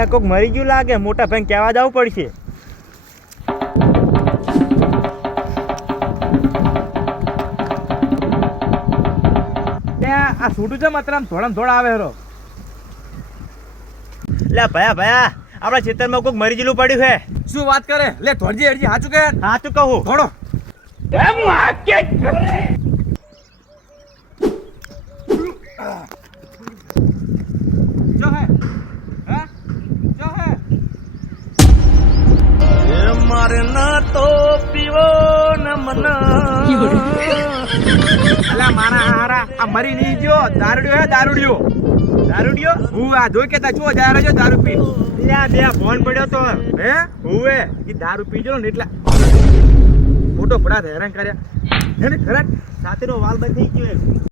એટલે કોક મરી ગયું લાગે, મોટા ભાઈ કહેવા જવું પડશે. આ છૂટું છે માત્ર આમ થોડા આવે હેરો. લે ભયા આપણા ખેતરમાં કોક મરી ગયેલું પડ્યું છે. શું વાત કરે? લે થોડજી હરજી સાચું કે? સાચું કહું. થોડો જો હે હા જો હે મારે ના તો પીવો ન મન. અલા મારા હારા આ મરી નહીં ગયો, દારૂડિયો હે દારૂડિયો. હું આ જોઈ કેતા છો જાય જો દારૂ પી. લ્યા બે ફોન પડ્યો તો હે હુવે ઈ દારૂ પીજો ને એટલે મોટો ફડા હેરાન કર્યા. હે ને ખરા સાથેનો વાલ બંધ થઈ ગયો.